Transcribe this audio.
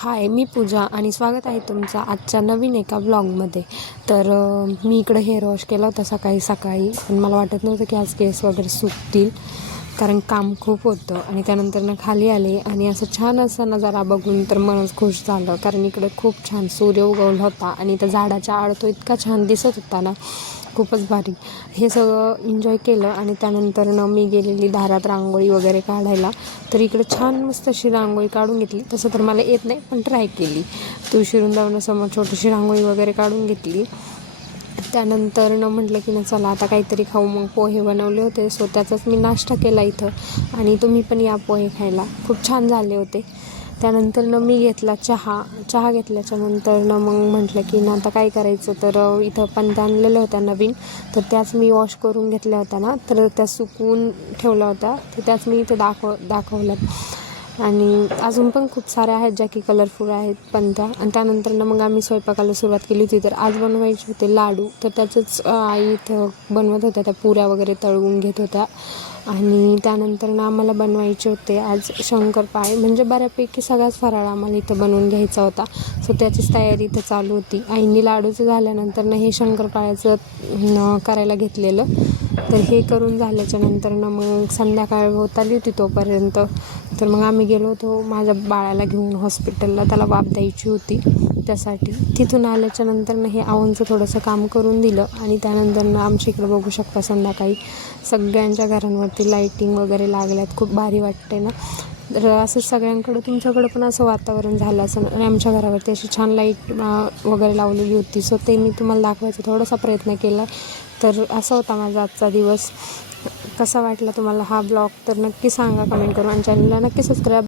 हाय मी पूजा आणि स्वागत आहे तुमचं आजच्या नवीन एका ब्लॉगमध्ये तर मी इकडं हेअर वॉश केला होता सकाळी सकाळी पण मला वाटत नव्हतं की आज केस वगैरे सुकतील. कारण काम खूप होतं आणि त्यानंतर ना खाली आले आणि असं छान असा नजारा बघून तर मनच खुश झालं. कारण इकडे खूप छान सूर्य उगवला होता आणि त्या झाडाच्या आड तो इतका छान दिसत होता ना खूपच भारी. हे सगळं एन्जॉय केलं आणि त्यानंतर न मी गेलेली दारात रांगोळी वगैरे काढायला. तर इकडे छान मस्त अशी रांगोळी काढून घेतली. तसं तर मला येत नाही पण ट्राय केली. तुळशी वृंदावनासमोर छोटीशी रांगोळी वगैरे काढून घेतली. त्यानंतर न म्हटलं की ना चला आता काहीतरी खाऊ. मग पोहे बनवले होते. सो त्याचाच मी नाश्ता केला इथं. आणि तुम्ही पण या पोहे खायला. खूप छान झाले होते. त्यानंतर न मी घेतला चहा. चहा घेतल्याच्या नंतर न मग म्हटलं की ना आता काय करायचं? तर इथं पंत्या आणलेल्या होत्या नवीन. तर त्याच मी वॉश करून घेतल्या होत्या ना. तर त्या सुकवून ठेवल्या होत्या. तर त्याच मी इथे दाखव दाखवल्यात. आणि अजून पण खूप साऱ्या आहेत ज्या की कलरफुल आहेत पण त्या आणि त्यानंतरनं मग आम्ही स्वयंपाकाला सुरुवात केली होती. तर आज बनवायचे होते लाडू. तर त्याचंच आई इथं बनवत होत्या. त्या पुऱ्या वगैरे तळवून घेत होत्या. आणि त्यानंतर ना आम्हाला बनवायचे होते आज शंकरपाळे म्हणजे बऱ्यापैकी सगळाच फराळ आम्हाला इथं बनवून घ्यायचा होता. सो त्याचीच तयारी इथं चालू होती. आईंनी लाडूचं झाल्यानंतर ना हे शंकरपाळ्याचं करायला घेतलेलं. तर हे करून झाल्याच्यानंतर ना मग संध्याकाळ होत आली होती तोपर्यंत. तर मग आम्ही गेलो होतो माझ्या बाळाला घेऊन हॉस्पिटलला त्याला वाप द्यायची होती. त्यासाठी. तिथून आल्याच्यानंतर हे आवंचं थोडंसं काम करून दिलं आणि त्यानंतर ना आमच्या इकडं बघू शकता संध्याकाळी सगळ्यांच्या घरांवरती लाईटिंग वगैरे लागल्यात. खूप भारी वाटते ना. तर असं सगळ्यांकडं तुमच्याकडं पण असं वातावरण झालं असं आणि आमच्या घरावरती अशी छान लाइट वगैरे लावलेली होती. सो ते मी तुम्हाला दाखवायचा थोडासा प्रयत्न केला. तर असा होता माझा आजचा दिवस. कसा वाटला तुम्हाला हा ब्लॉग तर नक्की सांगा कमेंट करून. आणि चॅनलला नक्की सबस्क्राईब